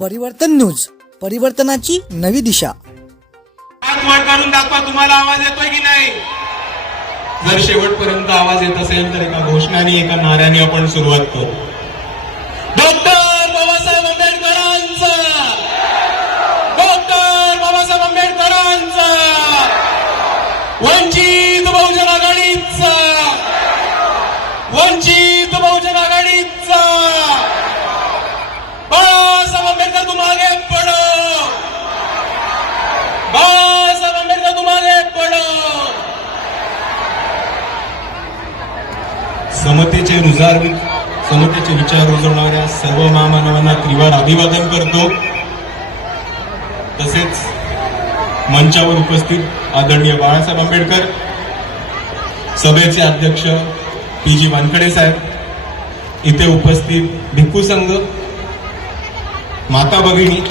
परिवर्तन न्यूज परिवर्तनाची नवी दिशा. वर करून दाखवा तुम्हाला आवाज येतोय की नाही? जर शेवटपर्यंत आवाज येत असेल तर एका घोषणाने एका नाऱ्याने आपण सुरुवात करू डॉक्टर बाबासाहेब आंबेडकरांचा डॉक्टर बाबासाहेब आंबेडकरांचा वंचित बहुजन आघाडीचा वंचित बहुजन आघाडीचा बाळासाहेब आंबेडकर तुम आगे पडो बाळासाहेब आंबेडकर तुम आगे पडो समतेचे रुजार समतेचे विचार रुजवणाऱ्या सर्व महामानवांना त्रिवार अभिवादन करतो. तसेच मंचावर उपस्थित आदरणीय बाळासाहेब आंबेडकर सभेचे अध्यक्ष पी जी वानखडे साहेब इथे उपस्थित भिक्खू संघ माता भगिनी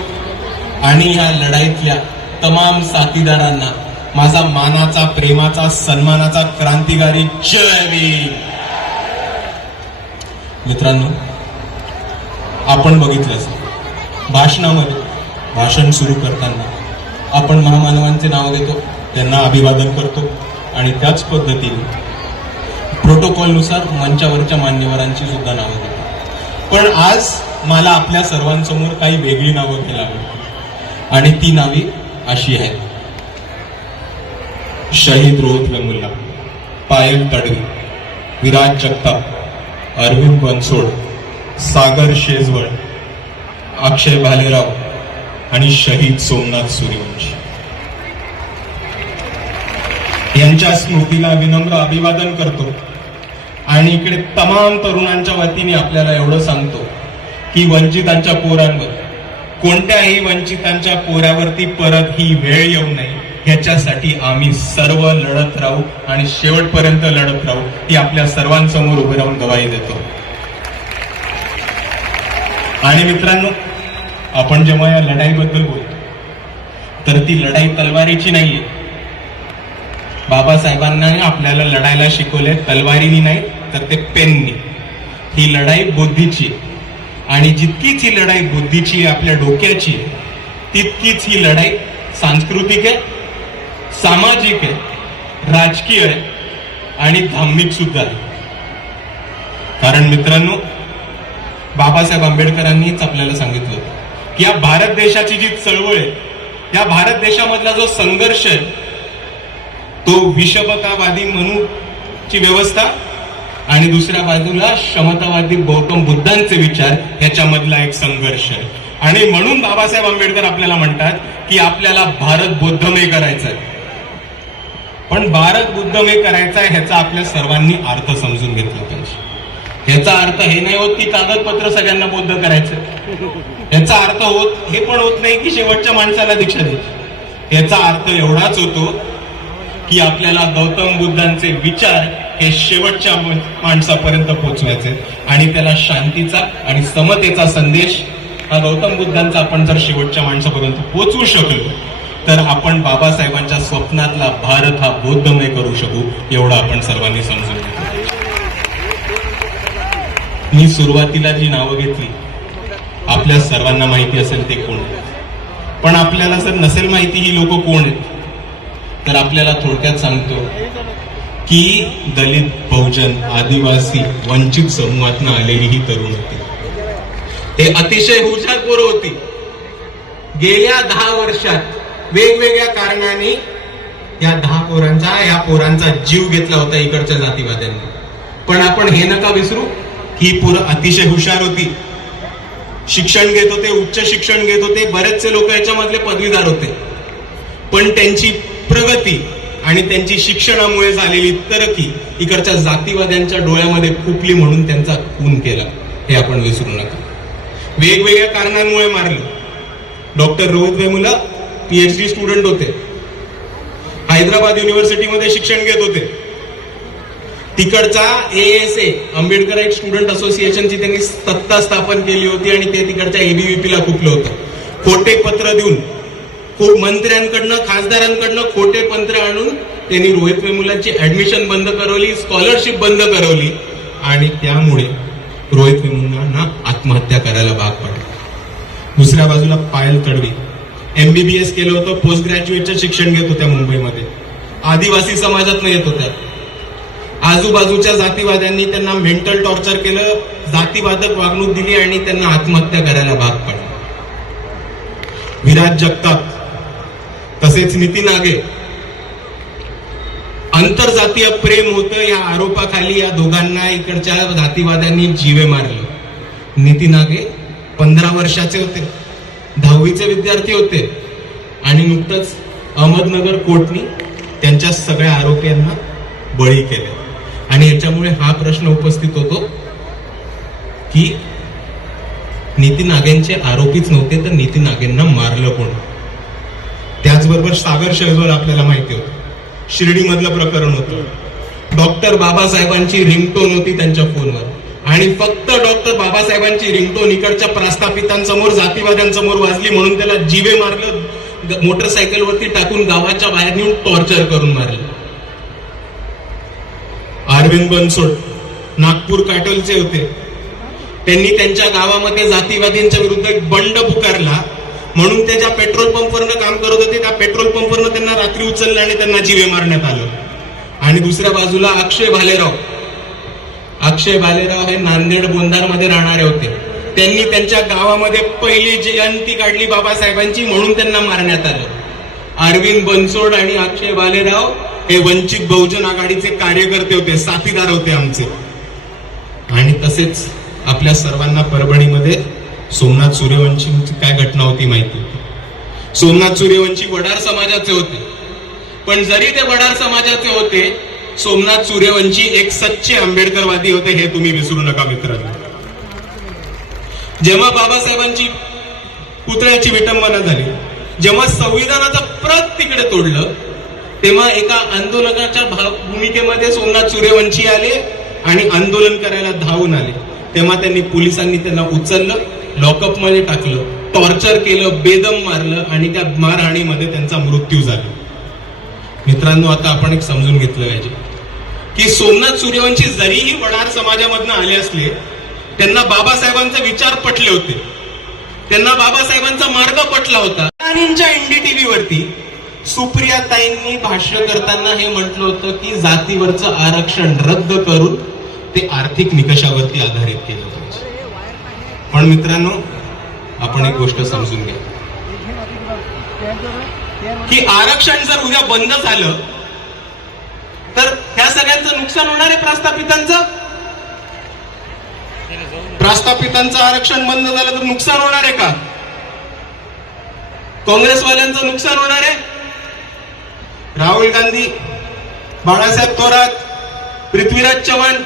आणि ह्या लढाईतल्या तमाम साथीदारांना माझा मानाचा प्रेमाचा सन्मानाचा क्रांतिकारी जय भीम! मित्रांनो आपण बघितलं भाषणामध्ये भाषण सुरू करताना आपण महामानवांचे नाव घेतो त्यांना अभिवादन करतो आणि त्याच पद्धतीने प्रोटोकॉलनुसार मंचावरच्या मान्यवरांची सुद्धा नावं घेतो. पण आज मला आपल्या सर्वांसमोर काही वेगळी नावं घ्यायला आवडतात. आणि ती नावे अशी आहेत. शहीद रोहित वेमुल्ला पायल तडवी विराज जगताप अरविंद बनसोड सागर शेजवळ अक्षय भालेराव आणि शहीद सोमनाथ सूर्यवंशी. यांच्या स्मृतीला विनम्र अभिवादन करतो आणि इकडे तमाम तरुणांच्या वतीने आपल्याला एवढं सांगतो की वंचितांच्या पोरांवर कोणत्याही वंचितांच्या पोरावरती परत ही वेळ येऊ नये. ह्याच्यासाठी आम्ही सर्व लढत राहू आणि शेवटपर्यंत लढत राहू ती आपल्या सर्वांसमोर उभे राहून गवाही देतो. आणि मित्रांनो आपण जेव्हा या लढाईबद्दल बोलतो तर ती लढाई तलवारीची नाहीये. बाबासाहेबांना आपल्याला लढायला शिकवले तलवारीनी नाही तर ते पेननी. ही लढाई बुद्धीची आणि जितकीच ही लढाई बुद्धीची आपल्या डोक्याची तितकीच ही लढाई सांस्कृतिक आहे सामाजिक आहे राजकीय आहे आणि धार्मिक सुद्धा आहे. कारण मित्रांनो बाबासाहेब आंबेडकरांनीच आपल्याला सांगितलं की या भारत देशाची जी चळवळ आहे या भारत देशामधला जो संघर्ष आहे तो विषबकावादी म्हणूची व्यवस्था आणि दुसऱ्या बाजूला क्षमतावादी गौतम बुद्धांचे विचार ह्याच्यामधला एक संघर्ष आहे. आणि म्हणून बाबासाहेब आंबेडकर आपल्याला म्हणतात की आपल्याला भारत बौद्धमय करायचा आहे पण भारत बुद्धमय करायचा आहे ह्याचा आपल्या सर्वांनी अर्थ समजून घेतला पाहिजे. ह्याचा अर्थ हे नाही होत की कागदपत्र सगळ्यांना बौद्ध करायचं. ह्याचा अर्थ होत हे पण होत नाही की शेवटच्या माणसाला दीक्षा द्यायची. याचा अर्थ एवढाच होतो की आपल्याला गौतम बुद्धांचे विचार हे शेवटच्या माणसापर्यंत पोहोचवायचे आणि त्याला शांतीचा आणि समतेचा संदेश हा गौतम बुद्धांचा आपण जर शेवटच्या माणसापर्यंत पोहोचवू शकलो तर आपण बाबासाहेबांच्या स्वप्नातला भारत हा बौद्धमय करू शकू एवढं आपण सर्वांनी समजून मी सुरुवातीला जी नावं घेतली आपल्या सर्वांना माहिती असेल ते कोण पण आपल्याला जर नसेल माहिती ही लोक कोण आहेत? तर आपल्याला थोडक्यात सांगतो की दलित बहुजन आदिवासी वंचित समूहातनं आलेली ही तरुण होती. ते अतिशय हुशार पोरं होती. गेल्या दहा वर्षात वेगवेगळ्या कारणाने या दहा पोरांचा या पोरांचा जीव घेतला होता इकडच्या जातीवाद्यांनी. पण आपण हे नका विसरू ही पोरं अतिशय हुशार होती. शिक्षण घेत होते उच्च शिक्षण घेत होते बरेचसे लोक याच्यामधले पदवीदार होते. पण त्यांची प्रगती आणि त्यांची शिक्षणामुळे झालेली तरकी इकडच्या जातीवाद्यांच्या डोळ्यामध्ये खुपली म्हणून त्यांचा खून केला. हे आपण विसरू नका. वेगवेगळ्या कारणांमुळे मारलं. Doctor Rohith Vemula PhD student होते. हैदराबाद युनिव्हर्सिटीमध्ये शिक्षण घेत होते. तिकडचा एएसए आंबेडकर एक स्टुडंट असोसिएशनची त्यांनी सत्ता स्थापन केली होती आणि ते तिकडच्या एबीव्हीपी ला खुपलं होतं. खोटे पत्र देऊन खूप मंत्र्यांकडनं खासदारांकडनं खोटे पत्र आणून त्यांनी रोहित वेमुलांची ऍडमिशन बंद करवली स्कॉलरशिप बंद करवली आणि त्यामुळे रोहित वेमुलांना आत्महत्या करायला भाग पडला. दुसऱ्या बाजूला पायल तडवी. एमबीबीएस केलं होतं पोस्ट ग्रॅज्युएटचं शिक्षण घेत होत्या मुंबईमध्ये. आदिवासी समाजात येत होत्या. आजूबाजूच्या जातीवाद्यांनी त्यांना मेंटल टॉर्चर केलं जातीवादक वागणूक दिली आणि त्यांना आत्महत्या करायला भाग पडलं. विराज जगताप तसेच नितीन आगे. आंतरजातीय प्रेम होतं या आरोपाखाली या दोघांना इकडच्या जातीवाद्यांनी जीवे मारले. नितीन आगे पंधरा वर्षाचे होते. दहावीचे विद्यार्थी होते. आणि नुकतंच अहमदनगर कोर्टनी त्यांच्या सगळ्या आरोपींना बळी केले. आणि याच्यामुळे हा प्रश्न उपस्थित होतो की नितीन नागेंचे आरोपीच नव्हते तर नितीन नागेंना मारलं कोण? त्याचबरोबर सागर शेजवळ आपल्याला माहिती होतं. शिर्डीमधलं प्रकरण होतं. डॉक्टर बाबासाहेबांची रिंगटोन होती त्यांच्या फोनवर. आणि फक्त डॉक्टर बाबासाहेबांची रिंगटोन इकडच्या प्रस्थापितांसमोर जातीवाद्यांसमोर वाजली म्हणून त्याला जीवे मारलं मोटरसायकलवरती टाकून गावाच्या बाहेर नेऊन टॉर्चर करून मारलं. अरविंद बनसोड नागपूर काटोलचे होते. त्यांनी त्यांच्या गावामध्ये जातीवादींच्या विरुद्ध एक बंड पुकारला. म्हणून ते ज्या पेट्रोल पंपवरनं काम करत होते त्या पेट्रोल पंपवरनं त्यांना रात्री उचललं आणि त्यांना जीवे मारण्यात आलं. आणि दुसऱ्या बाजूला अक्षय भालेराव अक्षय भालेराव हे नांदेड बोंधारमध्ये राहणारे होते. त्यांनी त्यांच्या गावामध्ये पहिली जयंती काढली बाबासाहेबांची म्हणून त्यांना मारण्यात आलं. अरविंद बनसोड आणि अक्षय भालेराव हे वंचित बहुजन आघाडीचे कार्यकर्ते होते साथीदार होते आमचे. आणि तसेच आपल्या सर्वांना परभणीमध्ये सोमनाथ सूर्यवंशींची काय घटना होती माहिती होती. सोमनाथ सूर्यवंशी वडार समाजाचे होते. पण जरी ते वडार समाजाचे होते सोमनाथ सूर्यवंशी एक सच्चे आंबेडकरवादी होते हे तुम्ही विसरू नका मित्रांनो. जेव्हा बाबासाहेबांची पुतळ्याची विटंबना झाली जेव्हा संविधानाचं प्रत तिकडे तोडलं तेव्हा एका आंदोलनाच्या भाव- भूमिकेमध्ये सोमनाथ सूर्यवंशी आले आणि आंदोलन करायला धावून आले. तेव्हा त्यांनी पोलिसांनी त्यांना उचललं लॉकअपमध्ये टाकलं टॉर्चर केलं बेदम मारलं आणि त्या मारहाणीमध्ये त्यांचा मृत्यू झाला. मित्रांनो आता आपण एक समजून घेतलं पाहिजे. की सोमनाथ सूर्यवंशी जरीही वडार समाजामधनं आले असले त्यांना बाबासाहेबांचे विचार पटले होते. त्यांना बाबासाहेबांचा मार्ग पटला होता. राणींच्या एनडीटीव्ही वरती सुप्रिया ताईंनी भाष्य करताना हे म्हटलं होतं की जातीवरचं आरक्षण रद्द करून ते आर्थिक निकषावरती आधारित केलं पाहिजे पण मित्रांनो आपण एक गोष्ट समजून घ्या. की आरक्षण जर उद्या बंद झालं तर ह्या सगळ्यांचं नुकसान होणार आहे प्रास्थापितांचं? प्रास्थापितांचं आरक्षण बंद झालं तर नुकसान होणार आहे का? काँग्रेसवाल्यांचं नुकसान होणार आहे? राहुल गांधी बाळासाहेब थोरात पृथ्वीराज चव्हाण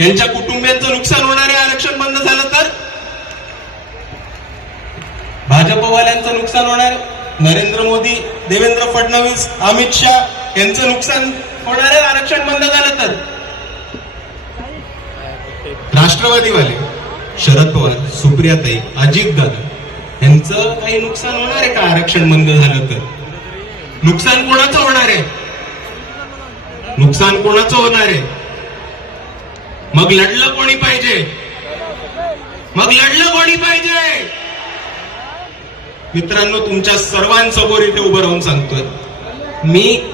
यांच्या कुटुंबियांचं नुकसान होणार आहे आरक्षण बंद झालं तर? भाजपवाल्यांचं नुकसान होणार नरेंद्र मोदी देवेंद्र फडणवीस अमित शाह यांचं नुकसान होणार आरक्षण बंद झालं तर? राष्ट्रवादीवाले शरद पवार सुप्रियाताई अजित दादा यांचं काही नुकसान होणार आहे का आरक्षण बंद झालं तर? नुकसान कोणाचं होणार आहे? नुकसान कोणाचं होणार आहे? मग लढलं कोणी पाहिजे? मग लढलं कोणी पाहिजे? मित्रांनो तुमच्या सर्वांसमोर इथे उभं राहून सांगतोय. मी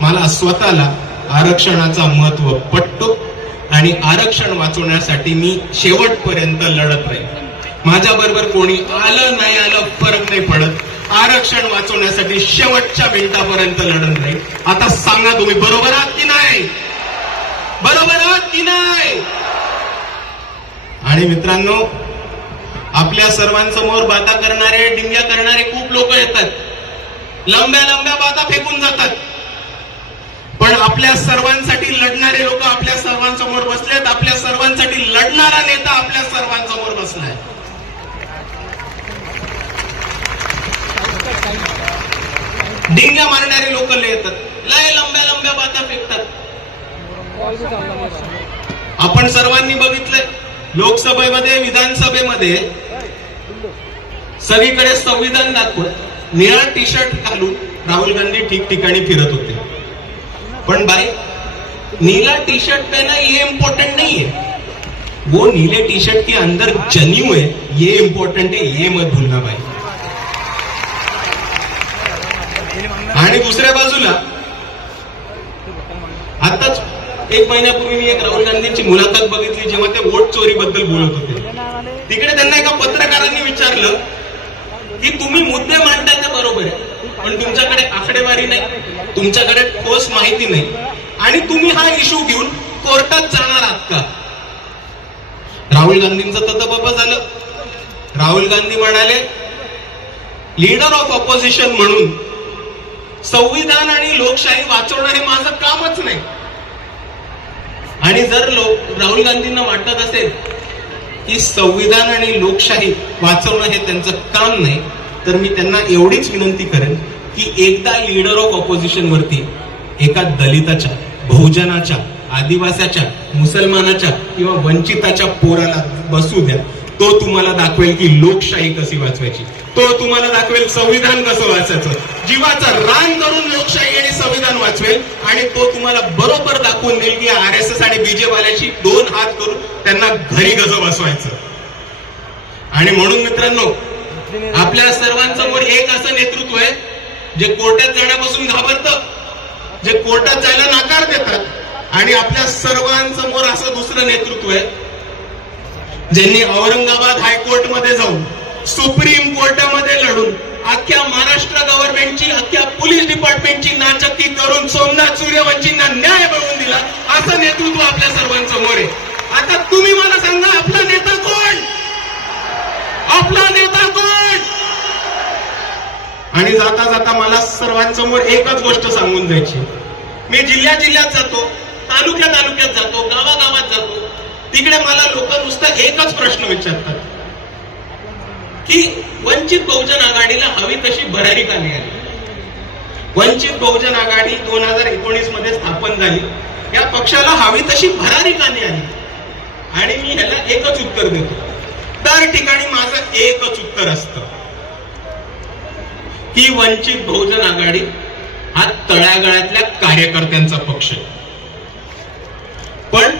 मला स्वतःला आरक्षणाचा महत्त्व पटतो आणि आरक्षण वाचवण्यासाठी मी शेवटपर्यंत लढत राहील माझ्या बरोबर कोणी आलं नाही आलं फरक नाही पडत. आरक्षण वाचवण्यासाठी शेवटच्या मिनिटापर्यंत लढत राहील आता सांगा तुम्ही बरोबर आहात की नाही? बरोबर आहात की नाही? आणि मित्रांनो आपल्या सर्वांसमोर बाता करणारे डिंग्या करणारे खूप लोक येतात. लंब्या लंब्या बाता फेकून जातात. पण आपल्या सर्वांसाठी लढणारे लोक आपल्या सर्वांसमोर बसलेत आपल्या सर्वांसाठी लढणारा नेता आपल्या सर्वांसमोर बसलाय डिंग्या मारणारे लोक येतात. लय लंब्या लंब्या बाता फेकतात. आपण सर्वांनी बघितलंय लोकसभेमध्ये विधानसभेमध्ये सगळीकडे संविधान दाखवत निळा टी शर्ट घालून राहुल गांधी ठिकठिकाणी फिरत होते. पण बाई नीला टी शर्ट पहना ये इम्पोर्टेंट नहीं है वो नीले टी शर्ट के अंदर जन्यू है ये इम्पोर्टेंट है ये मत भूलना भाई आणि दुसऱ्या बाजूला आताच एक महिन्यापूर्वी मी एक राहुल गांधींची मुलाखत बघितली जेव्हा ते वोट चोरी बद्दल बोलत होते. तिकडे त्यांना एका पत्रकारांनी विचारलं की तुम्ही मुद्दे मांडताय ते बरोबर आहे. पण तुमच्याकडे आकडेवारी नाही. तुमच्याकडे ठोस माहिती नाही. आणि तुम्ही हा इश्यू घेऊन कोर्टात जाणार आहात का? राहुल गांधींचं तर बाबा झालं. राहुल गांधी म्हणाले लीडर ऑफ ऑपोजिशन म्हणून संविधान आणि लोकशाही वाचवणं हे माझं कामच नाही. आणि जर लोक राहुल गांधींना वाटत असेल की संविधान आणि लोकशाही वाचवणं हे त्यांचं काम नाही तर मी त्यांना एवढीच विनंती करेन की एकदा लीडर ऑफ ऑपोजिशन वरती एका दलिताच्या बहुजनाच्या आदिवासाच्या मुसलमानाच्या किंवा वंचिताच्या पोराला बसू द्या. तो तुम्हाला दाखवेल की लोकशाही कशी वाचवायची. तो तुम्हाला दाखवेल संविधान कसं वाचायचं. जीवाचा रान करून लोकशाही आणि संविधान वाचवेल आणि तो तुम्हाला बरोबर दाखवून देईल की आर एस एस आणि बीजे वाल्याची दोन हात करून त्यांना घरी कसं बसवायचं. आणि म्हणून मित्रांनो आपल्या सर्वांसमोर एक असं नेतृत्व आहे जे कोर्टात जाण्यापासून घाबरतं जे कोर्टात जायला नकार देतात आणि आपल्या सर्वांसमोर असं दुसरं नेतृत्व आहे ज्यांनी औरंगाबाद हायकोर्टमध्ये जाऊन सुप्रीम कोर्टामध्ये लढून अख्ख्या महाराष्ट्र गव्हर्नमेंटची अख्ख्या पोलीस डिपार्टमेंटची नाचक्की करून सोमनाथ सूर्यवंशींना न्याय मिळवून दिला असं नेतृत्व आपल्या सर्वांसमोर आहे. आता तुम्ही मला सांगा आपला नेता कोण? आपला नेता कोण? आणि जाता जाता मला सर्वांसमोर एकच गोष्ट सांगून जायची मी जिल्ह्या जिल्ह्यात जातो तालुक्या तालुक्यात जातो गावागावात जातो. तिकडे मला लोक नुसतं एकच प्रश्न विचारतात. की वंचित बहुजन आघाडीला हवी तशी भरारी का नाही आली? वंचित बहुजन आघाडी दोन हजार एकोणीसमध्ये स्थापन झाली. या पक्षाला हवी तशी भरारी का नाही आली? आणि मी ह्याला एकच उत्तर देतो. दर ठिकाणी माझं एकच उत्तर असत. की वंचित बहुजन आघाडी हा तळागाळातल्या कार्यकर्त्यांचा पक्ष आहे. पण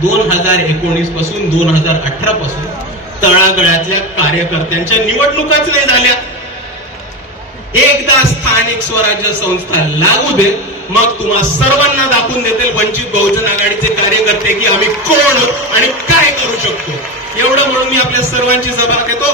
दोन हजार एकोणीसपासून दोन हजार अठरा पासून तळागळातल्या कार्यकर्त्यांच्या निवडणुकाच नाही झाल्या. एकदा स्थानिक स्वराज्य संस्था लागू दे मग तुम्हा सर्वांना दाखवून देतील वंचित बहुजन आघाडीचे कार्यकर्ते की आम्ही कोण आणि काय करू शकतो. एवढं म्हणून मी आपल्या सर्वांची जबाब घेतो